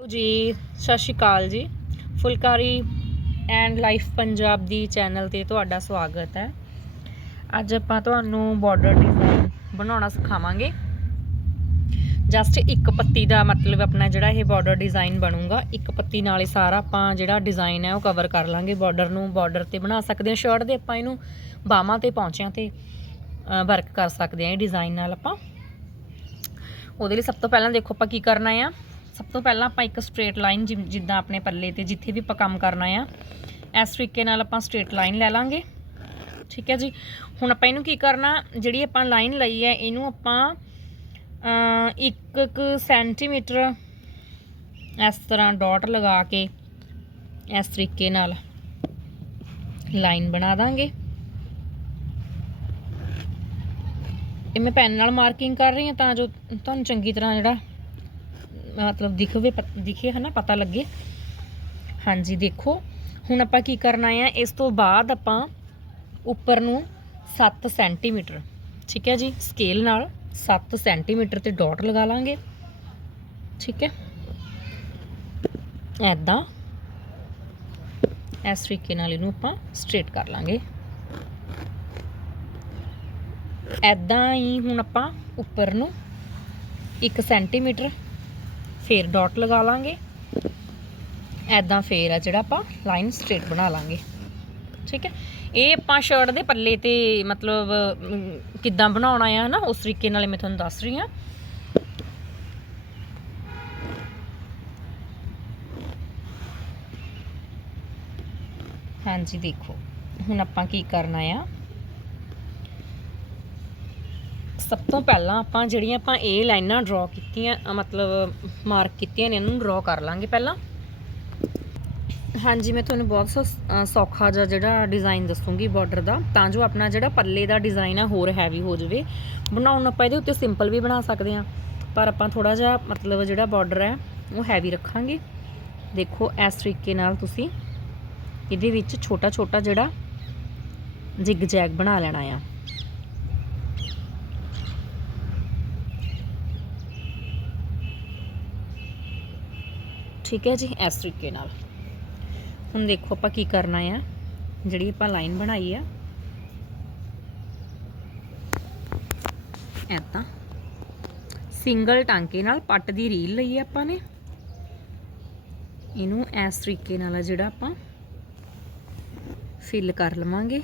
ਜੀ, ਸਤਿ ਸ਼੍ਰੀ ਅਕਾਲ ਜੀ। ਫੁਲਕਾਰੀ ਐਂਡ ਲਾਈਫ ਪੰਜਾਬ ਦੀ ਚੈਨਲ ਤੇ ਤੁਹਾਡਾ ਸਵਾਗਤ ਹੈ। ਅੱਜ ਆਪਾਂ ਤੁਹਾਨੂੰ ਬਾਰਡਰ ਡਿਜ਼ਾਈਨ ਬਣਾਉਣਾ ਸਿਖਾਵਾਂਗੇ। ਜਸਟ ਇੱਕ ਪੱਤੀ ਦਾ ਮਤਲਬ ਆਪਣਾ ਜਿਹੜਾ ਇਹ ਬਾਰਡਰ ਡਿਜ਼ਾਈਨ ਬਣੂਗਾ, ਇੱਕ ਪੱਤੀ ਨਾਲ ਹੀ ਸਾਰਾ ਆਪਾਂ ਜਿਹੜਾ ਡਿਜ਼ਾਈਨ ਹੈ ਉਹ ਕਵਰ ਕਰ ਲਾਂਗੇ। ਬਾਰਡਰ ਨੂੰ ਬਾਰਡਰ ਤੇ ਬਣਾ ਸਕਦੇ ਹਾਂ ਸ਼ਰਟ ਦੇ ਆਪਾਂ ਇਹਨੂੰ ਬਾਹਾਂ ਤੇ ਪਹੁੰਚਿਆਂ ਤੇ ਵਰਕ ਕਰ ਸਕਦੇ ਹਾਂ ਇਹ ਡਿਜ਼ਾਈਨ ਨਾਲ ਆਪਾਂ। ਉਹਦੇ ਲਈ ਸਭ ਤੋਂ ਪਹਿਲਾਂ ਦੇਖੋ ਆਪਾਂ ਕੀ ਕਰਨਾ ਆ। ਸਭ ਤੋਂ ਪਹਿਲਾਂ ਆਪਾਂ ਇੱਕ ਸਟ੍ਰੇਟ ਲਾਈਨ ਜਿੱਦਾਂ ਆਪਣੇ ਪੱਲੇ ਤੇ ਜਿੱਥੇ ਵੀ ਆਪਾਂ ਕੰਮ ਕਰਨਾ ਆ ਇਸ ਤਰੀਕੇ ਨਾਲ ਆਪਾਂ ਸਟ੍ਰੇਟ ਲਾਈਨ ਲੈ ਲਾਂਗੇ। ਠੀਕ ਹੈ ਜੀ? ਹੁਣ ਆਪਾਂ ਇਹਨੂੰ ਕੀ ਕਰਨਾ ਜਿਹੜੀ ਆਪਾਂ ਲਾਈਨ ਲਈ ਹੈ ਇਹਨੂੰ ਆਪਾਂ ਅ, ਇੱਕ ਇੱਕ ਸੈਂਟੀਮੀਟਰ ਇਸ ਤਰ੍ਹਾਂ ਡਾਟ ਲਗਾ ਕੇ ਇਸ ਤਰੀਕੇ ਨਾਲ ਲਾਈਨ ਬਣਾ ਦਾਂਗੇ। ਇਹ ਮੈਂ ਪੈਨ ਨਾਲ ਮਾਰਕਿੰਗ ਕਰ ਰਹੀ ਹਾਂ ਤਾਂ ਜੋ ਤੁਹਾਨੂੰ ਚੰਗੀ ਤਰ੍ਹਾਂ ਜਿਹੜਾ ਮਤਲਬ ਦਿਖਵੇ ਪ- ਦਿਖੇ ਹਨਾ, ਪਤਾ ਲੱਗੇ। ਹਾਂਜੀ, ਦੇਖੋ। ਹੁਣ ਆਪਾਂ ਕੀ ਕਰਨਾ ਆ, ਇਸ ਤੋਂ ਬਾਅਦ ਆਪਾਂ ਉੱਪਰ ਨੂੰ 7 ਸੈਂਟੀਮੀਟਰ, ਠੀਕ ਹੈ ਜੀ? ਸਕੇਲ ਨਾਲ 7 ਸੈਂਟੀਮੀਟਰ ਤੇ ਡਾਟ ਲਗਾ ਲਾਂਗੇ। ਠੀਕ ਹੈ? ਐਦਾਂ ਇਸ ਤਰੀਕੇ ਨਾਲ ਇਹਨੂੰ ਆਪਾਂ ਸਟ੍ਰੇਟ ਕਰ ਲਾਂਗੇ। ਐਦਾਂ ਹੀ ਹੁਣ ਆਪਾਂ ਉੱਪਰ ਨੂੰ 1 ਸੈਂਟੀਮੀਟਰ ਫੇਰ ਡਾਟ ਲਗਾ ਲਾਂਗੇ। ਐਦਾਂ ਫੇਰ ਆ ਜਿਹੜਾ ਆਪਾਂ ਲਾਈਨ ਸਟ੍ਰੇਟ ਬਣਾ ਲਾਂਗੇ। ਠੀਕ ਹੈ? ਇਹ ਆਪਾਂ ਸ਼ਰਟ ਦੇ ਪੱਲੇ ਤੇ ਮਤਲਬ ਕਿੱਦਾਂ ਬਣਾਉਣਾ ਆ, ਹਨਾ? ਉਸ ਤਰੀਕੇ ਨਾਲ ਮੈਂ ਤੁਹਾਨੂੰ ਦੱਸ ਰਹੀ ਹਾਂ। ਹਾਂਜੀ, ਦੇਖੋ। ਹੁਣ ਆਪਾਂ ਕੀ ਕਰਨਾ ਆ? ਸਭ ਤੋਂ ਪਹਿਲਾਂ ਆਪਾਂ ਜਿਹੜੀਆਂ ਆਪਾਂ ਇਹ ਲਾਈਨਾਂ ਡਰਾ ਕੀਤੀਆਂ ਮਤਲਬ ਮਾਰਕ ਕੀਤੀਆਂ ਨੇ, ਇਹਨੂੰ ਡਰਾ ਕਰ ਲਾਂਗੇ ਪਹਿਲਾਂ। ਹਾਂਜੀ, ਮੈਂ ਤੁਹਾਨੂੰ ਬਹੁਤ ਸੌ- ਸੌਖਾ ਜਿਹਾ ਜਿਹੜਾ ਡਿਜ਼ਾਈਨ ਦੱਸੂਗੀ ਬਾਰਡਰ ਦਾ, ਤਾਂ ਜੋ ਆਪਣਾ ਜਿਹੜਾ ਪੱਲੇ ਦਾ ਡਿਜ਼ਾਈਨ ਆ ਹੋਰ ਹੈਵੀ ਹੋ ਜਾਵੇ। ਬਣਾਉਣ ਨੂੰ ਆਪਾਂ ਇਹਦੇ ਉੱਤੇ ਸਿੰਪਲ ਵੀ ਬਣਾ ਸਕਦੇ ਹਾਂ, ਪਰ ਆਪਾਂ ਥੋੜਾ ਜਿਹਾ ਮਤਲਬ ਜਿਹੜਾ ਬਾਰਡਰ ਹੈ, ਉਹ ਹੈਵੀ ਰੱਖਾਂਗੇ। ਦੇਖੋ, ਇਸ ਤਰੀਕੇ ਨਾਲ ਤੁਸੀਂ ਇਹਦੇ ਵਿੱਚ ਛੋਟਾ ਛੋਟਾ ਜਿਹੜਾ ਜਿਗ ਜੈਗ ਬਣਾ ਲੈਣਾ ਆ। ਠੀਕ ਹੈ ਜੀ, ਇਸ ਤਰੀਕੇ ਨਾਲ। ਹੁਣ ਦੇਖੋ ਆਪਾਂ ਕੀ ਕਰਨਾ ਆ। ਜਿਹੜੀ ਆਪਾਂ ਲਾਈਨ ਬਣਾਈ ਆ। ਐਦਾਂ ਸਿੰਗਲ ਟਾਂਕੇ ਨਾਲ ਪੱਟ ਦੀ ਰੀਲ ਲਈ ਆ ਆਪਾਂ ਨੇ। ਇਹਨੂੰ ਇਸ ਤਰੀਕੇ ਨਾਲ ਆ ਜਿਹੜਾ ਆਪਾਂ ਫਿਲ ਕਰ ਲਵਾਂਗੇ।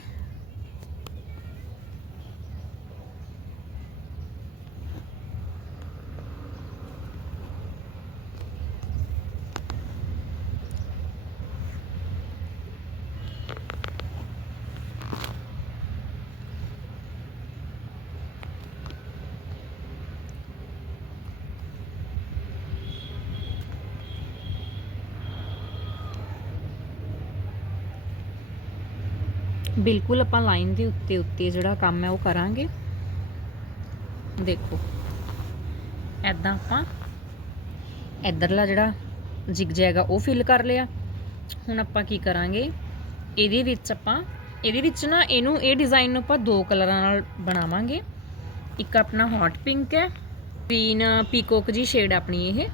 ਬਿਲਕੁਲ ਆਪਾਂ ਲਾਈਨ ਦੇ ਉੱਤੇ ਉੱਤੇ ਜਿਹੜਾ ਕੰਮ ਹੈ ਉਹ ਕਰਾਂਗੇ। ਦੇਖੋ ਐਦਾਂ ਆਪਾਂ ਇਧਰਲਾ ਜਿਹੜਾ ਜਿਗ ਜੈਗਾ ਉਹ ਫਿਲ ਕਰ ਲਿਆ। ਹੁਣ ਆਪਾਂ ਕੀ ਕਰਾਂਗੇ, ਇਹਦੇ ਵਿੱਚ ਆਪਾਂ, ਇਹਦੇ ਵਿੱਚ ਨਾ ਇਹਨੂੰ, ਇਹ ਡਿਜ਼ਾਈਨ ਨੂੰ ਆਪਾਂ ਦੋ ਕਲਰਾਂ ਨਾਲ ਬਣਾਵਾਂਗੇ। ਇੱਕ ਆਪਣਾ ਹੌਟ ਪਿੰਕ ਹੈ ਗ੍ਰੀਨ ਪੀਕੋਕ ਜੀ ਸ਼ੇਡ ਆਪਣੀ ਇਹ।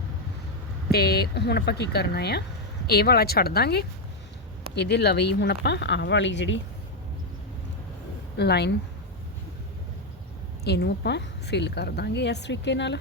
ਤੇ ਹੁਣ ਆਪਾਂ ਕੀ ਕਰਨਾ ਆ, ਇਹ ਵਾਲਾ ਛੱਡ ਦਾਂਗੇ। ਇਹਦੇ ਲਵੇ ਹੀ ਹੁਣ ਆਪਾਂ ਆਹ ਵਾਲੀ ਜਿਹੜੀ ਲਾਈਨ। ਇਹਨੂੰ ਆਪਾਂ ਫਿਲ ਕਰ ਦਾਂਗੇ ਇਸ ਤਰੀਕੇ ਨਾਲ।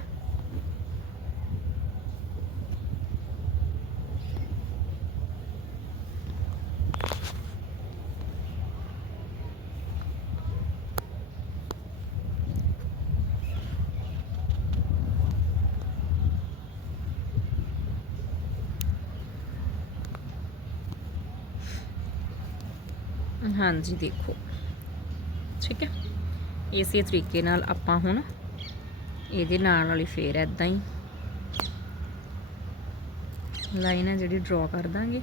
ਹਾਂਜੀ ਦੇਖੋ। ਠੀਕ ਹੈ? ਇਸੇ ਤਰੀਕੇ ਨਾਲ ਆਪਾਂ ਹੁਣ ਇਹਦੇ ਨਾਲ ਵਾਲੀ ਫੇਰ ਐਦਾਂ ਹੀ ਲਾਈਨ ਹੈ ਜਿਹੜੀ ਡਰਾ ਕਰ ਦਾਂਗੇ।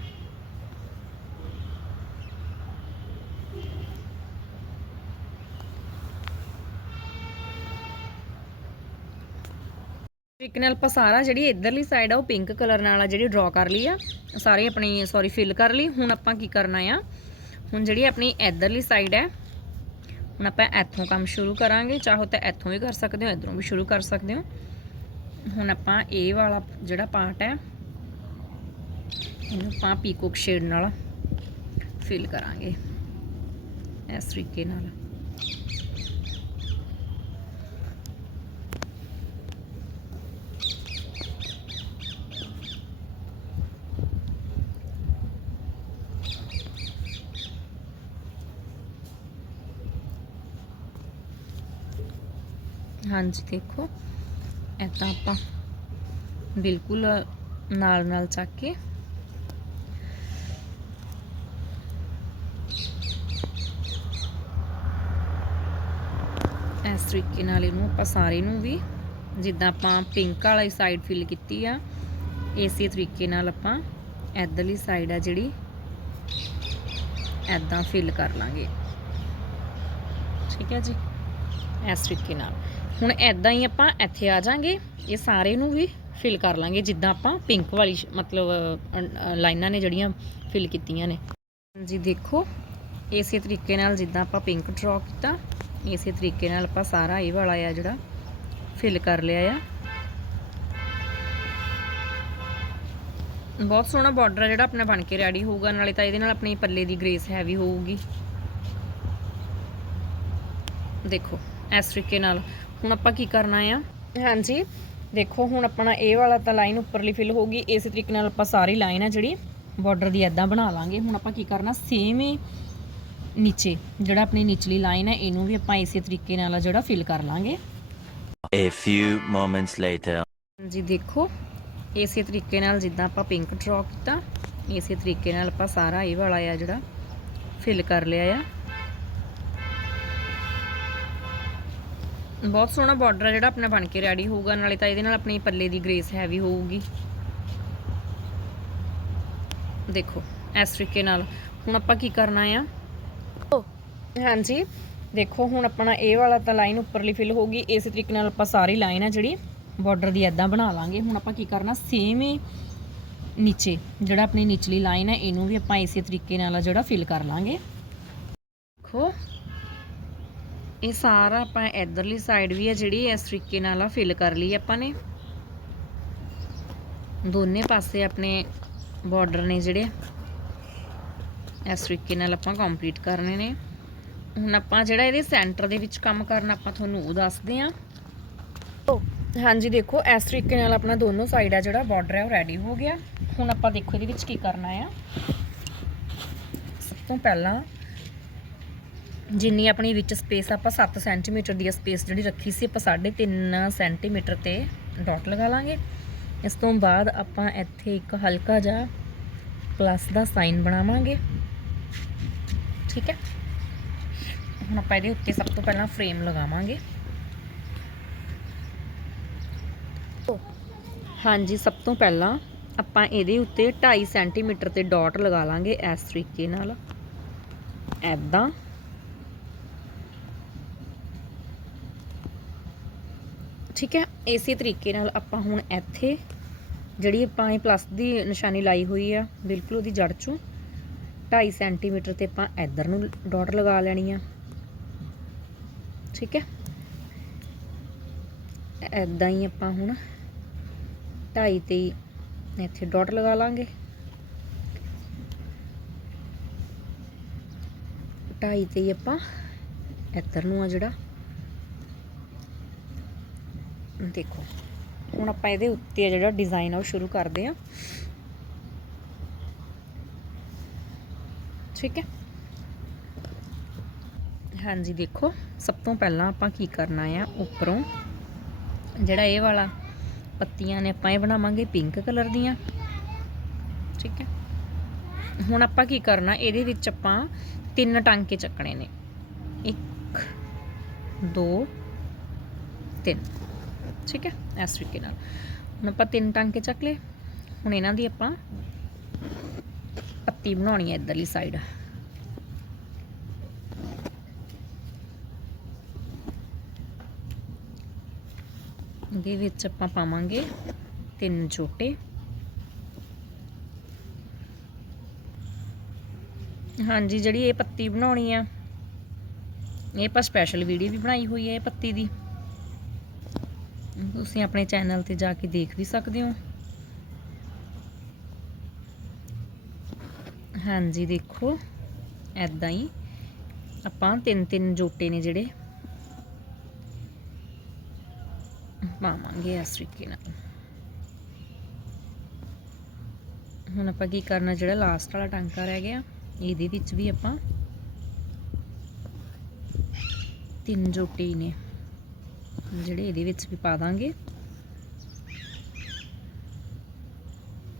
ਤਰੀਕੇ ਨਾਲ ਆਪਾਂ ਸਾਰਾ ਜਿਹੜੀ ਇਧਰਲੀ ਸਾਈਡ ਆ, ਉਹ ਪਿੰਕ ਕਲਰ ਨਾਲ ਆ ਜਿਹੜੀ ਡਰਾ ਕਰ ਲਈ ਆ। ਸਾਰੇ ਆਪਣੀ ਸੌਰੀ ਫਿਲ ਕਰ ਲਈ। ਹੁਣ ਆਪਾਂ ਕੀ ਕਰਨਾ ਆ? ਹੁਣ ਜਿਹੜੀ ਆਪਣੀ ਇਧਰਲੀ ਸਾਈਡ ਹੈ ਹੁਣ ਆਪਾਂ ਇੱਥੋਂ ਕੰਮ ਸ਼ੁਰੂ ਕਰਾਂਗੇ, ਚਾਹੋ ਤਾਂ ਇੱਥੋਂ ਵੀ ਕਰ ਸਕਦੇ ਹੋ, ਇਧਰੋਂ ਵੀ ਸ਼ੁਰੂ ਕਰ ਸਕਦੇ ਹੋ। ਹੁਣ ਆਪਾਂ ਇਹ ਵਾਲਾ ਜਿਹੜਾ ਪਾਰਟ ਹੈ, ਇਹਨੂੰ ਆਪਾਂ ਪੀਕੋਕ ਸ਼ੇਡ ਨਾਲ ਫਿਲ ਕਰਾਂਗੇ। ਇਸ ਤਰੀਕੇ ਨਾਲ। ਹਾਂਜੀ, ਦੇਖੋ। ਏਦਾਂ ਆਪਾਂ ਬਿਲਕੁਲ ਨਾਲ ਨਾਲ ਚੱਕ ਕੇ ਇਸ ਤਰੀਕੇ ਨਾਲ ਇਹਨੂੰ ਆਪਾਂ ਸਾਰੇ ਨੂੰ ਵੀ ਜਿੱਦਾਂ ਆਪਾਂ ਪਿੰਕ ਵਾਲੀ ਸਾਈਡ ਫਿਲ ਕੀਤੀ ਆ, ਇਸੇ ਤਰੀਕੇ ਨਾਲ ਆਪਾਂ ਇੱਧਰਲੀ ਸਾਈਡ ਆ ਜਿਹੜੀ ਐਦਾਂ ਫਿਲ ਕਰ ਲਾਂਗੇ। ਠੀਕ ਹੈ ਜੀ? ਇਸ ਤਰੀਕੇ ਨਾਲ। ਹੁਣ ਐਦਾਂ ਹੀ ਆਪਾਂ ਇੱਥੇ ਆ ਜਾਾਂਗੇ। ਇਹ ਸਾਰੇ ਨੂੰ ਵੀ ਫਿਲ ਕਰ ਲਾਂਗੇ, ਜਿੱਦਾਂ ਆਪਾਂ ਪਿੰਕ ਵਾਲੀ ਮਤਲਬ ਲਾਈਨਾਂ ਨੇ ਜਿਹੜੀਆਂ ਫਿਲ ਕੀਤੀਆਂ ਨੇ। ਜੀ ਦੇਖੋ, ਇਸੇ ਤਰੀਕੇ ਨਾਲ ਜਿੱਦਾਂ ਆਪਾਂ ਪਿੰਕ ਡਰਾ ਕੀਤਾ, ਇਸੇ ਤਰੀਕੇ ਨਾਲ ਆਪਾਂ ਸਾਰਾ ਇਹ ਵਾਲਾ ਆ ਜਿਹੜਾ ਫਿਲ ਕਰ ਲਿਆ ਆ। ਬਹੁਤ ਸੋਹਣਾ ਬਾਰਡਰ ਆ ਜਿਹੜਾ ਆਪਣਾ ਬਣ ਕੇ ਰੈਡੀ ਹੋਊਗਾ, ਨਾਲੇ ਤਾਂ ਇਹਦੇ ਨਾਲ ਆਪਣੀ ਪੱਲੇ ਦੀ ਗ੍ਰੇਸ ਹੈਵੀ ਹੋਊਗੀ। ਦੇਖੋ, ਇਸ ਤਰੀਕੇ ਨਾਲ ਹੁਣ ਆਪਾਂ ਕੀ ਕਰਨਾ ਆ? ਹਾਂਜੀ। ਦੇਖੋ ਹੁਣ ਆਪਣਾ ਇਹ ਵਾਲਾ ਤਾਂ ਲਾਈਨ ਉੱਪਰਲੀ ਫਿਲ ਹੋਊਗੀ ਇਸੇ ਤਰੀਕੇ ਨਾਲ ਆਪਾਂ ਸਾਰੀ ਲਾਈਨ ਆ ਜਿਹੜੀ ਬਾਰਡਰ ਦੀ ਐਦਾਂ ਬਣਾ ਲਾਂਗੇ। ਹੁਣ ਆਪਾਂ ਕੀ ਕਰਨਾ? ਸੇਮ ਹੀ ਨੀਚੇ ਜਿਹੜਾ ਆਪਣੀ ਨਿਚਲੀ ਲਾਈਨ ਹੈ ਇਹਨੂੰ ਵੀ ਆਪਾਂ ਇਸੇ ਤਰੀਕੇ ਨਾਲ ਜਿਹੜਾ ਫਿਲ ਕਰ ਲਾਂਗੇ। A few moments later. ਜੀ ਦੇਖੋ। ਇਸੇ ਤਰੀਕੇ ਨਾਲ ਜਿੱਦਾਂ ਆਪਾਂ ਪਿੰਕ ਡਰਾ ਕੀਤਾ ਇਸੇ ਤਰੀਕੇ ਨਾਲ ਆਪਾਂ ਸਾਰਾ ਇਹ ਵਾਲਾ ਆ ਜਿਹੜਾ ਫਿਲ ਕਰ ਲਿਆ ਆ। ਬਹੁਤ ਸੋਹਣਾ ਬਾਰਡਰ ਆ ਜਿਹੜਾ ਆਪਣਾ ਬਣ ਕੇ ਰੈਡੀ ਹੋਊਗਾ, ਨਾਲੇ ਤਾਂ ਇਹਦੇ ਨਾਲ ਆਪਣੀ ਪੱਲੇ ਦੀ ਗ੍ਰੇਸ ਹੈਵੀ ਹੋਊਗੀ। ਦੇਖੋ, ਇਸ ਤਰੀਕੇ ਨਾਲ। ਹੁਣ ਆਪਾਂ ਕੀ ਕਰਨਾ ਆ? ਹਾਂਜੀ, ਦੇਖੋ, ਹੁਣ ਆਪਣਾ ਇਹ ਵਾਲਾ ਤਾਂ ਲਾਈਨ ਉੱਪਰਲੀ ਫਿਲ ਹੋਊਗੀ। ਇਸੇ ਤਰੀਕੇ ਨਾਲ ਆਪਾਂ ਸਾਰੀ ਲਾਈਨ ਆ ਜਿਹੜੀ ਬਾਰਡਰ ਦੀ ਐਦਾਂ ਬਣਾ ਲਾਂਗੇ। ਹੁਣ ਆਪਾਂ ਕੀ ਕਰਨਾ? ਸੇਮ ਹੀ ਨੀਚੇ, ਜਿਹੜਾ ਆਪਣੀ ਨਿਚਲੀ ਲਾਈਨ ਹੈ ਇਹਨੂੰ ਵੀ ਆਪਾਂ ਇਸੇ ਤਰੀਕੇ ਨਾਲ ਜਿਹੜਾ ਫਿਲ ਕਰ ਲਾਂਗੇ। ਦੇਖੋ ਇਹ ਸਾਰਾ ਆਪਾਂ ਇਧਰਲੀ ਸਾਈਡ ਵੀ ਆ ਜਿਹੜੀ ਇਸ ਤਰੀਕੇ ਨਾਲ ਆ ਫਿਲ ਕਰ ਲਈ ਆਪਾਂ ਨੇ। ਦੋਨੇ ਪਾਸੇ ਆਪਣੇ ਬਾਰਡਰ ਨੇ ਜਿਹੜੇ। ਇਸ ਤਰੀਕੇ ਨਾਲ ਆਪਾਂ ਕੰਪਲੀਟ ਕਰਨੇ ਨੇ। ਹੁਣ ਆਪਾਂ ਜਿਹੜਾ ਇਹਦੇ ਸੈਂਟਰ ਦੇ ਵਿੱਚ ਕੰਮ ਕਰਨਾ ਆਪਾਂ ਤੁਹਾਨੂੰ ਉਹ ਦੱਸਦੇ ਆਂ ਹਾਂਜੀ, ਦੇਖੋ, ਇਸ ਤਰੀਕੇ ਨਾਲ ਆਪਣਾ ਦੋਨੋਂ ਸਾਈਡ ਆ ਜਿਹੜਾ ਬਾਰਡਰ ਹੈ ਉਹ ਰੈਡੀ ਹੋ ਗਿਆ। ਹੁਣ ਆਪਾਂ ਦੇਖੋ ਇਹਦੇ ਵਿੱਚ ਕੀ ਕਰਨਾ ਆ। ਸਭ ਤੋਂ ਪਹਿਲਾਂ ਜਿੰਨੀ ਆਪਣੀ ਵਿੱਚ ਸਪੇਸ ਆਪਾਂ 7 ਸੈਂਟੀਮੀਟਰ ਦੀ ਸਪੇਸ ਜਿਹੜੀ ਰੱਖੀ ਸੀ, ਆਪਾਂ 3.5 ਸੈਂਟੀਮੀਟਰ ਤੇ ਡਾਟ ਲਗਾ ਲਾਂਗੇ। ਇਸ ਤੋਂ ਬਾਅਦ ਆਪਾਂ ਇੱਥੇ ਇੱਕ ਹਲਕਾ ਜਿਹਾ ਪਲੱਸ ਦਾ ਸਾਈਨ ਬਣਾਵਾਂਗੇ। ਠੀਕ ਹੈ? ਹੁਣ ਆਪਾਂ ਇਹਦੇ ਉੱਤੇ ਸਭ ਤੋਂ ਪਹਿਲਾਂ ਫਰੇਮ ਲਗਾਵਾਂਗੇ। ਹਾਂਜੀ, ਸਭ ਤੋਂ ਪਹਿਲਾਂ ਆਪਾਂ ਇਹਦੇ ਉੱਤੇ 2.5 ਸੈਂਟੀਮੀਟਰ ਤੇ ਡਾਟ ਲਗਾ ਲਾਂਗੇ ਇਸ ਤਰੀਕੇ ਨਾਲ। ਐਦਾਂ ਠੀਕ ਹੈ, ਇਸੇ ਤਰੀਕੇ ਨਾਲ ਆਪਾਂ ਹੁਣ ਇੱਥੇ ਜਿਹੜੀ ਆਪਾਂ ਇਹ ਪਲੱਸ ਦੀ ਨਿਸ਼ਾਨੀ ਲਾਈ ਹੋਈ ਆ, ਬਿਲਕੁਲ ਉਹਦੀ ਜੜ ਚੋਂ 2.5 ਸੈਂਟੀਮੀਟਰ ਤੇ ਆਪਾਂ ਇੱਧਰ ਨੂੰ ਡਾਟ ਲਗਾ ਲੈਣੀ ਆ। ਠੀਕ ਹੈ ਐਦਾਂ ਹੀ ਆਪਾਂ ਹੁਣ 2.5 ਤੇ ਹੀ ਇੱਥੇ ਡਾਟ ਲਗਾ ਲਾਂਗੇ। 2.5 ਤੇ ਹੀ ਆਪਾਂ ਇੱਧਰ ਨੂੰ ਆ ਜਿਹੜਾ ਦੇਖੋ। ਹੁਣ ਆਪਾਂ ਇਹਦੇ ਉੱਤੇ ਜਿਹੜਾ ਡਿਜ਼ਾਈਨ ਆ, ਉਹ ਸ਼ੁਰੂ ਕਰਦੇ ਆ। ਠੀਕ ਹੈ? ਹਾਂਜੀ, ਦੇਖੋ। ਸਭ ਤੋਂ ਪਹਿਲਾਂ ਆਪਾਂ ਕੀ ਕਰਨਾ ਆ? ਉੱਪਰੋਂ ਜਿਹੜਾ ਇਹ ਵਾਲਾ ਪੱਤੀਆਂ ਨੇ, ਆਪਾਂ ਇਹ ਬਣਾਵਾਂਗੇ ਪਿੰਕ ਕਲਰ ਦੀਆਂ। ਠੀਕ ਹੈ? ਹੁਣ ਆਪਾਂ ਕੀ ਕਰਨਾ? ਇਹਦੇ ਵਿੱਚ ਆਪਾਂ ਤਿੰਨ ਟਾਂਕੇ ਚੱਕਣੇ ਨੇ। 1 2 3 ਠੀਕ ਹੈ? ਇਸ ਤਰੀਕੇ ਨਾਲ। ਹੁਣ ਆਪਾਂ ਤਿੰਨ ਟਾਂਕੇ ਚੱਕ ਲਏ। ਹੁਣ ਇਹਨਾਂ ਦੀ ਆਪਾਂ ਪੱਤੀ ਬਣਾਉਣੀ ਹੈ ਇਧਰਲੀ ਸਾਈਡ ਦੇ ਵਿੱਚ ਆਪਾਂ ਪਾਵਾਂਗੇ ਤਿੰਨ ਛੋਟੇ ਹਾਂਜੀ, ਜਿਹੜੀ ਇਹ ਪੱਤੀ ਬਣਾਉਣੀ ਆ, ਇਹ ਆਪਾਂ ਸਪੈਸ਼ਲ ਵੀਡੀਓ ਵੀ ਬਣਾਈ ਹੋਈ ਹੈ ਇਹ ਪੱਤੀ ਦੀ। ਤੁਸੀਂ ਆਪਣੇ ਚੈਨਲ ਤੇ ਜਾ ਕੇ ਦੇਖ ਵੀ ਸਕਦੇ ਹੋ। ਹਾਂਜੀ, ਦੇਖੋ। ਐਦਾਂ ਹੀ ਆਪਾਂ ਤਿੰਨ ਤਿੰਨ ਜੋਟੇ ਨੇ ਜਿਹੜੇ। ਪਾਵਾਂਗੇ ਇਸ ਤਰੀਕੇ ਨਾਲ। ਹੁਣ ਆਪਾਂ ਕੀ ਕਰਨਾ, ਜਿਹੜਾ ਲਾਸਟ ਵਾਲਾ ਟਾਂਕਾ ਰਹਿ ਗਿਆ, ਇਹਦੇ ਵਿੱਚ ਵੀ ਆਪਾਂ ਤਿੰਨ ਜੋਟੇ ਹੀ ਨੇ। ਜਿਹੜੇ ਇਹਦੇ ਵਿੱਚ ਵੀ ਪਾ ਦਾਂਗੇ।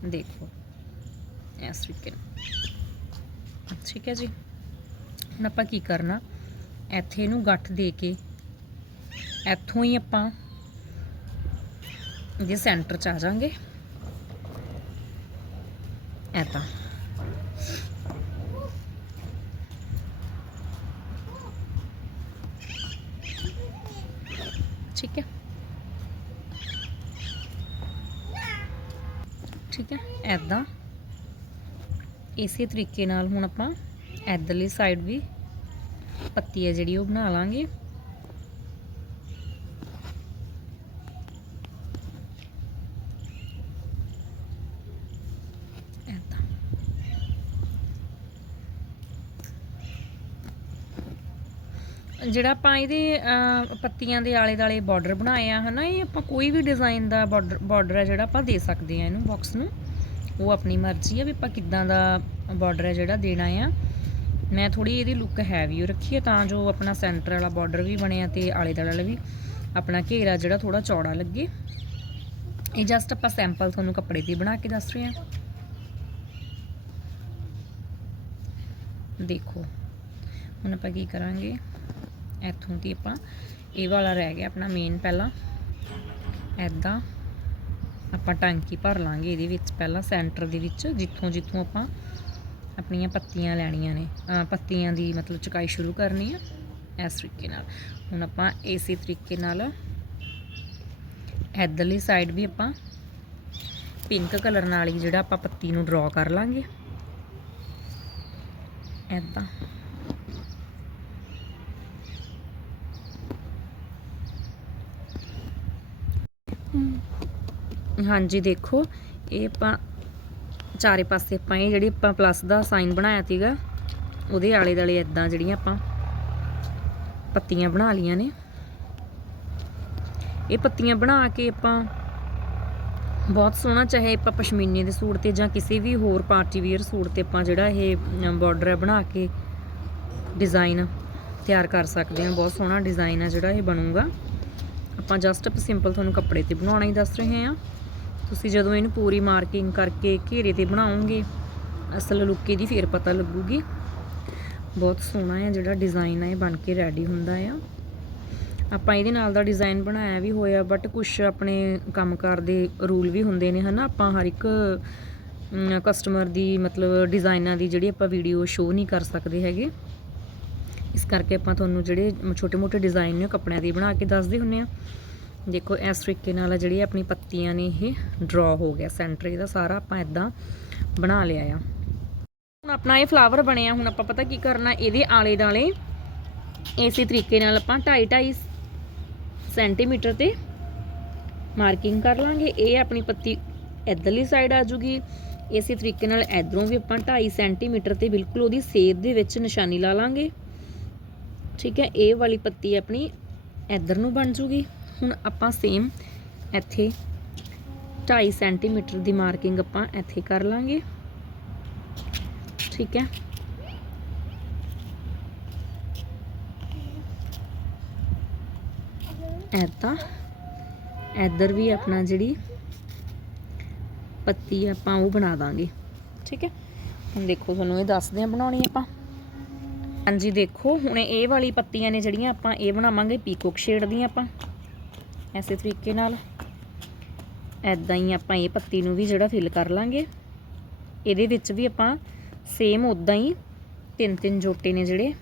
ਦੇਖੋ, ਇਸ ਤਰੀਕੇ ਨਾਲ। ਠੀਕ ਹੈ ਜੀ। ਹੁਣ ਆਪਾਂ ਕੀ ਕਰਨਾ? ਇੱਥੇ ਇਹਨੂੰ ਗੱਠ ਦੇ ਕੇ ਇੱਥੋਂ ਹੀ ਆਪਾਂ ਇਹਦੇ ਸੈਂਟਰ ਚ ਆ ਜਾਾਂਗੇ ਐਤਾ ਠੀਕ ਹੈ ਠੀਕ ਹੈ ਐਦਾਂ। ਇਸੇ ਤਰੀਕੇ ਨਾਲ ਹੁਣ ਆਪਾਂ ਇੱਧਰਲੀ ਸਾਈਡ ਵੀ ਪੱਤੀ ਹੈ ਜਿਹੜੀ ਉਹ ਬਣਾ ਲਾਂਗੇ। ਜਿਹੜਾ ਆਪਾਂ ਇਹਦੇ ਪੱਤੀਆਂ ਦੇ ਆਲੇ ਦਾਲੇ ਬਾਰਡਰ ਬਣਾਏ ਆ ਹਨਾ, ਇਹ ਆਪਾਂ ਕੋਈ ਵੀ ਡਿਜ਼ਾਈਨ ਦਾ ਬਾਰਡਰ ਬਾਰਡਰ ਹੈ ਜਿਹੜਾ ਆਪਾਂ ਦੇ ਸਕਦੇ ਆ ਇਹਨੂੰ ਬਾਕਸ ਨੂੰ। ਉਹ ਆਪਣੀ ਮਰਜ਼ੀ ਆ ਵੀ ਆਪਾਂ ਕਿੱਦਾਂ ਦਾ ਬਾਰਡਰ ਹੈ ਜਿਹੜਾ ਦੇਣਾ ਆ। ਮੈਂ ਥੋੜੀ ਇਹਦੀ ਲੁੱਕ ਹੈਵੀ ਰੱਖੀ ਹੈ ਤਾਂ ਜੋ ਆਪਣਾ ਸੈਂਟਰ ਵਾਲਾ ਬਾਰਡਰ ਵੀ ਬਣਿਆ ਤੇ ਆਲੇ ਦੁਆਲੇ ਵਾਲਾ ਵੀ ਆਪਣਾ ਘੇਰਾ ਜਿਹੜਾ ਥੋੜਾ ਚੌੜਾ ਲੱਗੇ। ਇਹ ਜਸਟ ਆਪਾਂ ਸੈਂਪਲ ਤੁਹਾਨੂੰ ਕੱਪੜੇ ਤੇ ਬਣਾ ਕੇ ਦੱਸ ਰਹੇ ਹਾਂ ਦੇਖੋ, ਹੁਣ ਆਪਾਂ ਕੀ ਕਰਾਂਗੇ? ਇੱਥੋਂ ਦੀ ਆਪਾਂ ਇਹ ਵਾਲਾ ਰਹਿ ਗਿਆ ਆਪਣਾ ਮੇਨ ਪਹਿਲਾਂ। ਐਦਾਂ ਆਪਾਂ ਟਾਂਕੀ ਭਰ ਲਾਂਗੇ ਇਹਦੇ ਵਿੱਚ ਪਹਿਲਾਂ ਸੈਂਟਰ ਦੇ ਵਿੱਚ, ਜਿੱਥੋਂ ਜਿੱਥੋਂ ਆਪਾਂ ਆਪਣੀਆਂ ਪੱਤੀਆਂ ਲੈਣੀਆਂ ਨੇ। ਪੱਤੀਆਂ ਦੀ ਮਤਲਬ ਚੁਕਾਈ ਸ਼ੁਰੂ ਕਰਨੀ ਆ ਇਸ ਤਰੀਕੇ ਨਾਲ। ਹੁਣ ਆਪਾਂ ਇਸੇ ਤਰੀਕੇ ਨਾਲ ਇੱਧਰਲੀ ਸਾਈਡ ਵੀ ਆਪਾਂ ਪਿੰਕ ਕਲਰ ਨਾਲ ਹੀ ਜਿਹੜਾ ਆਪਾਂ ਪੱਤੀ ਨੂੰ ਡਰਾ ਕਰ ਲਾਂਗੇ। ਐਦਾਂ ਹਾਂਜੀ, ਦੇਖੋ। ਇਹ ਆਪਾਂ ਚਾਰੇ ਪਾਸੇ ਆਪਾਂ ਇਹ ਜਿਹੜੀ ਆਪਾਂ ਪਲੱਸ ਦਾ ਸਾਈਨ ਬਣਾਇਆ ਸੀਗਾ, ਉਹਦੇ ਆਲੇ ਦਾਲੇ ਇਦਾਂ ਜਿਹੜੀਆਂ ਆਪਾਂ ਪੱਤੀਆਂ ਬਣਾ ਲੀਆਂ ਨੇ। ਇਹ ਪੱਤੀਆਂ ਬਣਾ ਕੇ ਆਪਾਂ ਬਹੁਤ ਸੋਹਣਾ, ਚਾਹੇ ਆਪਾਂ ਪਸ਼ਮੀਨੇ ਦੇ ਸੂਟ ਤੇ ਜਾਂ ਕਿਸੇ ਵੀ ਹੋਰ ਪਾਰਟੀ ਵੇਅਰ ਸੂਟ ਤੇ ਆਪਾਂ ਜਿਹੜਾ ਇਹ ਬਾਰਡਰ ਹੈ ਬਣਾ ਕੇ ਡਿਜ਼ਾਈਨ ਤਿਆਰ ਕਰ ਸਕਦੇ ਹਾਂ। ਬਹੁਤ ਸੋਹਣਾ ਡਿਜ਼ਾਈਨ ਆ ਜਿਹੜਾ ਇਹ ਬਣੂਗਾ। ਆਪਾਂ ਜਸਟ ਸਿੰਪਲ ਤੁਹਾਨੂੰ ਕੱਪੜੇ ਤੇ ਬਣਾਉਣਾ ਹੀ ਦੱਸ ਰਹੇ ਹਾਂ। ਤੁਸੀਂ ਜਦੋਂ ਇਹਨੂੰ ਪੂਰੀ ਮਾਰਕਿੰਗ ਕਰਕੇ ਘੇਰੇ ਤੇ ਬਣਾਓਗੇ, ਅਸਲ ਲੁੱਕ ਇਹਦੀ ਫੇਰ ਪਤਾ ਲੱਗੂਗੀ। ਬਹੁਤ ਸੋਹਣਾ ਹੈ ਜਿਹੜਾ ਡਿਜ਼ਾਈਨ ਹੈ ਇਹ ਬਣ ਕੇ ਰੈਡੀ ਹੁੰਦਾ ਆ। ਆਪਾਂ ਇਹਦੇ ਨਾਲ ਦਾ ਡਿਜ਼ਾਈਨ ਬਣਾਇਆ ਵੀ ਹੋਇਆ ਬਟ ਕੁਝ ਆਪਣੇ ਕੰਮਕਾਰ ਦੇ ਰੂਲ ਵੀ ਹੁੰਦੇ ਨੇ, ਹਨਾ? ਆਪਾਂ ਹਰ ਇੱਕ ਕਸਟਮਰ ਦੀ ਮਤਲਬ ਡਿਜ਼ਾਈਨਾਂ ਦੀ ਜਿਹੜੀ ਆਪਾਂ ਵੀਡੀਓ ਸ਼ੋਅ ਨਹੀਂ ਕਰ ਸਕਦੇ ਹੈਗੇ। ਇਸ ਕਰਕੇ ਆਪਾਂ ਤੁਹਾਨੂੰ ਜਿਹੜੇ ਛੋਟੇ-ਮੋਟੇ ਡਿਜ਼ਾਈਨ ਨੇ ਕੱਪੜਿਆਂ ਦੇ ਬਣਾ ਕੇ ਦੱਸਦੇ ਹੁੰਨੇ ਆ। ਦੇਖੋ, ਇਸ ਤਰੀਕੇ ਨਾਲ ਜਿਹੜੀ ਆਪਣੀ ਪੱਤੀਆਂ ਨੇ ਇਹ ਡਰਾ ਹੋ ਗਿਆ ਸੈਂਟਰ ਇਹਦਾ ਸਾਰਾ ਆਪਾਂ ਇਦਾਂ ਬਣਾ ਲਿਆ ਆ। ਹੁਣ ਆਪਣਾ ਇਹ ਫਲਾਵਰ ਬਣਿਆ, ਹੁਣ ਆਪਾਂ ਪਤਾ ਕੀ ਕਰਨਾ, ਇਹਦੇ ਆਲੇ ਦਾਲੇ ਇਸੇ ਤਰੀਕੇ ਨਾਲ ਆਪਾਂ 2.5 2.5 ਸੈਂਟੀਮੀਟਰ ਤੇ ਮਾਰਕਿੰਗ ਕਰ ਲਾਂਗੇ। ਇਹ ਆਪਣੀ ਪੱਤੀ ਇਧਰਲੀ ਸਾਈਡ ਆ ਜੂਗੀ। ਇਸੇ ਤਰੀਕੇ ਨਾਲ ਇਧਰੋਂ ਵੀ ਆਪਾਂ 2.5 ਸੈਂਟੀਮੀਟਰ ਤੇ ਬਿਲਕੁਲ ਉਹਦੀ ਸੇਧ ਦੇ ਵਿੱਚ ਨਿਸ਼ਾਨੀ ਲਾ ਲਾਂਗੇ। ਠੀਕ ਹੈ, ਇਹ ਵਾਲੀ ਪੱਤੀ ਆਪਣੀ ਇਧਰ ਨੂੰ ਬਣ ਜੂਗੀ। ਹੁਣ ਆਪਾਂ ਸੇਮ ਇੱਥੇ 2.5 ਸੈਂਟੀਮੀਟਰ ਦੀ ਮਾਰਕਿੰਗ ਆਪਾਂ ਇੱਥੇ ਕਰ ਲਾਂਗੇ। ਠੀਕ ਹੈ? ਐਦਾਂ ਇੱਧਰ ਵੀ ਆਪਣਾ ਜਿਹੜੀ ਪੱਤੀ ਆਪਾਂ ਉਹ ਬਣਾ ਦਾਂਗੇ। ਠੀਕ ਹੈ? ਹੁਣ ਦੇਖੋ ਤੁਹਾਨੂੰ ਇਹ ਦੱਸਦੇ ਆ ਬਣਾਉਣੀ ਆਪਾਂ। ਹਾਂਜੀ, ਦੇਖੋ, ਹੁਣ ਇਹ ਵਾਲੀ ਪੱਤੀਆਂ ਨੇ ਜਿਹੜੀਆਂ ਆਪਾਂ ਇਹ ਬਣਾਵਾਂਗੇ ਪੀਕੋਕ ਸ਼ੇਡ ਦੀਆਂ ਆਪਾਂ। ਐਸੇ ਤਰੀਕੇ ਨਾਲ। ਐਦਾਂ ਹੀ ਆਪਾਂ ਇਹ ਪੱਤੀ ਨੂੰ ਵੀ ਜਿਹੜਾ ਫਿਲ ਕਰ ਲਾਂਗੇ। ਇਹਦੇ ਵਿੱਚ ਵੀ ਆਪਾਂ ਸੇਮ ਉਦਾਂ ਹੀ ਤਿੰਨ ਤਿੰਨ ਜੋਟੇ ਨੇ ਜਿਹੜੇ।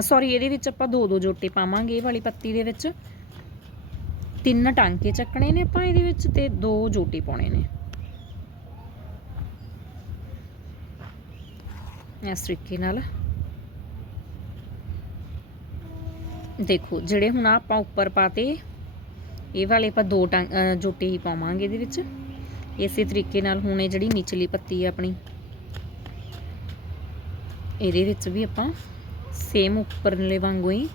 ਸੌਰੀ ਇਹਦੇ ਵਿੱਚ ਆਪਾਂ ਦੋ ਦੋ ਜੋਟੇ ਪਾਵਾਂਗੇ ਇਹ ਵਾਲੀ ਪੱਤੀ ਦੇ ਵਿੱਚ। ਤਿੰਨ ਟਾਂਕੇ ਚੱਕਣੇ ਨੇ ਆਪਾਂ ਇਹਦੇ ਵਿੱਚ ਤੇ ਦੋ ਜੋਟੇ ਪਾਉਣੇ ਨੇ। ਇਸ ਤਰੀਕੇ ਨਾਲ। ਦੇਖੋ, ਜਿਹੜੇ ਹੁਣ ਆਪਾਂ ਉੱਪਰ ਪਾਤੇ ਇਹ ਵਾਲੇ ਆਪਾਂ ਦੋ ਟਾਂ ਅਹ ਜੋਟੇ ਹੀ ਪਾਵਾਂਗੇ ਇਹਦੇ ਵਿੱਚ। ਇਸੇ ਤਰੀਕੇ ਨਾਲ ਹੁਣ ਇਹ ਜਿਹੜੀ ਨਿਚਲੀ ਪੱਤੀ ਹੈ ਆਪਣੀ, ਇਹਦੇ ਵਿੱਚ ਵੀ ਆਪਾਂ ਸੇਮ ਉੱਪਰਲੇ ਵਾਂਗੂ ਹੀ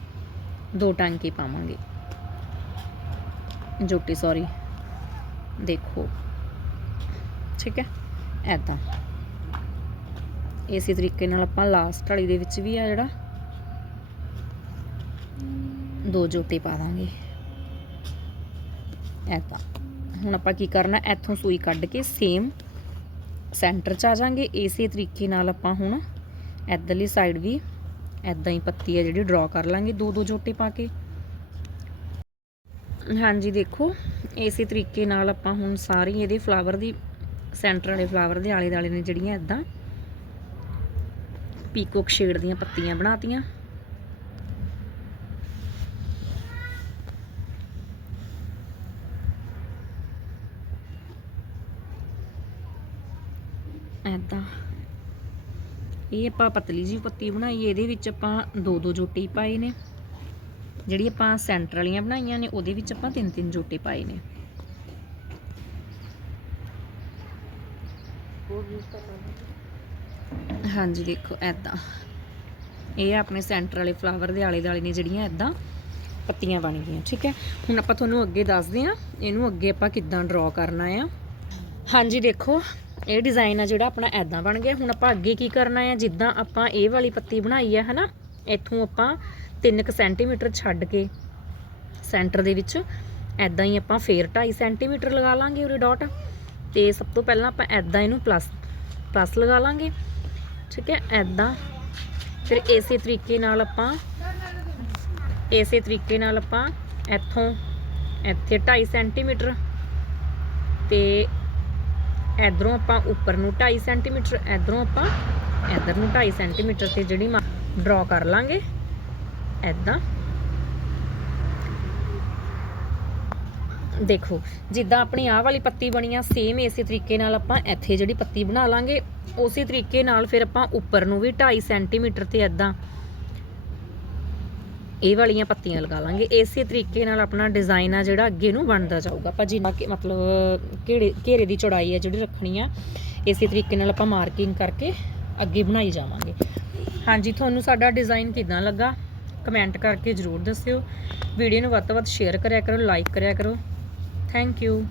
ਦੋ ਟਾਂਕੇ ਪਾਵਾਂਗੇ। ਜੋਟੀ ਸੌਰੀ ਦੇਖੋ। ਠੀਕ ਹੈ? ਐਦਾਂ ਇਸੇ ਤਰੀਕੇ ਨਾਲ ਆਪਾਂ ਲਾਸਟ ਵਾਲੀ ਦੇ ਵਿੱਚ ਵੀ ਆ ਜਿਹੜਾ ਦੋ ਜੋਟੇ ਪਾ ਦਾਂਗੇ। ਐਦਾਂ ਹੁਣ ਆਪਾਂ ਕੀ ਕਰਨਾ, ਇੱਥੋਂ ਸੂਈ ਕੱਢ ਕੇ ਸੇਮ ਸੈਂਟਰ 'ਚ ਆ ਜਾਾਂਗੇ। ਇਸੇ ਤਰੀਕੇ ਨਾਲ ਆਪਾਂ ਹੁਣ ਇੱਧਰਲੀ ਸਾਈਡ ਵੀ ਐਦਾਂ ਹੀ ਪੱਤੀ ਹੈ ਜਿਹੜੀ ਡਰਾ ਕਰ ਲਾਂਗੇ ਦੋ ਦੋ ਜੋਟੇ ਪਾ ਕੇ। ਹਾਂਜੀ, ਦੇਖੋ, ਇਸੇ ਤਰੀਕੇ ਨਾਲ ਆਪਾਂ ਹੁਣ ਸਾਰੀ ਇਹਦੇ ਫਲਾਵਰ ਦੀ ਸੈਂਟਰ ਵਾਲੇ ਫਲਾਵਰ ਦੇ ਆਲੇ ਦਾਲੇ ਨੇ ਜਿਹੜੀਆਂ ਐਦਾਂ ਪੀਕੋਕ ਸ਼ੇਡ ਦੀਆਂ ਪੱਤੀਆਂ ਬਣਾਤੀਆਂ ਐਦਾਂ ਇਹ ਆਪਾਂ ਪਤਲੀ ਜੀ ਪੱਤੀ ਬਣਾਈ, ਇਹਦੇ ਵਿੱਚ ਆਪਾਂ ਦੋ ਦੋ ਜੋਟੇ ਪਾਏ ਨੇ। ਜਿਹੜੀ ਆਪਾਂ ਸੈਂਟਰ ਵਾਲੀਆਂ ਬਣਾਈਆਂ ਨੇ, ਉਹਦੇ ਵਿੱਚ ਆਪਾਂ ਤਿੰਨ ਤਿੰਨ ਜੋਟੇ ਪਾਏ ਨੇ। ਹਾਂਜੀ, ਦੇਖੋ ਐਦਾਂ ਇਹ ਆਪਣੇ ਸੈਂਟਰ ਵਾਲੇ ਫਲਾਵਰ ਦੇ ਆਲੇ ਦੁਆਲੇ ਨੇ ਜਿਹੜੀਆਂ ਐਦਾਂ ਪੱਤੀਆਂ ਬਣ ਗਈਆਂ, ਠੀਕ ਹੈ? ਹੁਣ ਆਪਾਂ ਤੁਹਾਨੂੰ ਅੱਗੇ ਦੱਸਦੇ ਹਾਂ, ਇਹਨੂੰ ਅੱਗੇ ਆਪਾਂ ਕਿੱਦਾਂ ਡਰਾ ਕਰਨਾ ਆ। ਹਾਂਜੀ, ਦੇਖੋ ਇਹ ਡਿਜ਼ਾਈਨ ਆ ਜਿਹੜਾ ਆਪਣਾ ਐਦਾਂ ਬਣ ਗਿਆ। ਹੁਣ ਆਪਾਂ ਅੱਗੇ ਕੀ ਕਰਨਾ ਹੈ ਜਿੱਦਾਂ ਆਪਾਂ ਇਹ ਵਾਲੀ ਪੱਤੀ ਬਣਾਈ ਹੈ ਹਨਾ? ਇੱਥੋਂ ਆਪਾਂ 3 ਸੈਂਟੀਮੀਟਰ ਛੱਡ ਕੇ ਸੈਂਟਰ ਦੇ ਵਿੱਚ ਐਦਾਂ ਹੀ ਆਪਾਂ ਫੇਰ 2.5 ਸੈਂਟੀਮੀਟਰ ਲਗਾ ਲਾਂਗੇ ਉਰੇ ਡਾਟ ਤੇ ਸਭ ਤੋਂ ਪਹਿਲਾਂ ਆਪਾਂ ਐਦਾਂ ਇਹਨੂੰ ਪਲੱਸ ਪਲੱਸ ਲਗਾ ਲਾਂਗੇ। ਠੀਕ ਹੈ? ਐਦਾਂ ਫਿਰ ਇਸੇ ਤਰੀਕੇ ਨਾਲ ਆਪਾਂ, ਇਸੇ ਤਰੀਕੇ ਨਾਲ ਆਪਾਂ ਇੱਥੋਂ ਇੱਥੇ 2.5 ਸੈਂਟੀਮੀਟਰ ਤੇ ਇਧਰੋਂ ਆਪਾਂ ਉੱਪਰ ਨੂੰ 2.5 ਸੈਂਟੀਮੀਟਰ, ਇਧਰੋਂ ਆਪਾਂ ਇਧਰ ਨੂੰ 2.5 ਸੈਂਟੀਮੀਟਰ ਤੇ ਜਿਹੜੀ ਡਰਾ ਕਰ ਲਾਂਗੇ। ਐਦਾਂ ਦੇਖੋ, ਜਿੱਦਾਂ ਆਪਣੀ ਆਹ ਵਾਲੀ ਪੱਤੀ ਬਣੀ ਆ ਸੇਮ ਇਸੇ ਤਰੀਕੇ ਨਾਲ ਆਪਾਂ ਇੱਥੇ ਜਿਹੜੀ ਪੱਤੀ ਬਣਾ ਲਾਂਗੇ, ਉਸੇ ਤਰੀਕੇ ਨਾਲ ਫਿਰ ਆਪਾਂ ਉੱਪਰ ਨੂੰ ਵੀ 2.5 ਸੈਂਟੀਮੀਟਰ ਤੇ ਐਦਾਂ ਇਹ ਵਾਲੀਆਂ ਪੱਤੀਆਂ ਲਗਾ ਲਾਂਗੇ। ਇਸੇ ਤਰੀਕੇ ਨਾਲ ਆਪਣਾ ਡਿਜ਼ਾਈਨ ਆ ਜਿਹੜਾ ਅੱਗੇ ਨੂੰ ਬਣਦਾ ਜਾਊਗਾ। ਆਪਾਂ ਜਿੰਨਾ ਕਿ ਮਤਲਬ ਘੇਰੇ ਘੇਰੇ ਦੀ ਚੌੜਾਈ ਆ ਜਿਹੜੀ ਰੱਖਣੀ ਆ, ਇਸੇ ਤਰੀਕੇ ਨਾਲ ਆਪਾਂ ਮਾਰਕਿੰਗ ਕਰਕੇ ਅੱਗੇ ਬਣਾਈ ਜਾਵਾਂਗੇ। ਹਾਂਜੀ, ਤੁਹਾਨੂੰ ਸਾਡਾ ਡਿਜ਼ਾਈਨ ਕਿਦਾਂ ਲੱਗਾ? ਕਮੈਂਟ ਕਰਕੇ ਜਰੂਰ ਦੱਸਿਓ। ਵੀਡੀਓ ਨੂੰ ਵੱਧ ਤੋਂ ਵੱਧ ਸ਼ੇਅਰ ਕਰਿਆ ਕਰੋ ਲਾਈਕ ਕਰਿਆ ਕਰੋ। Thank you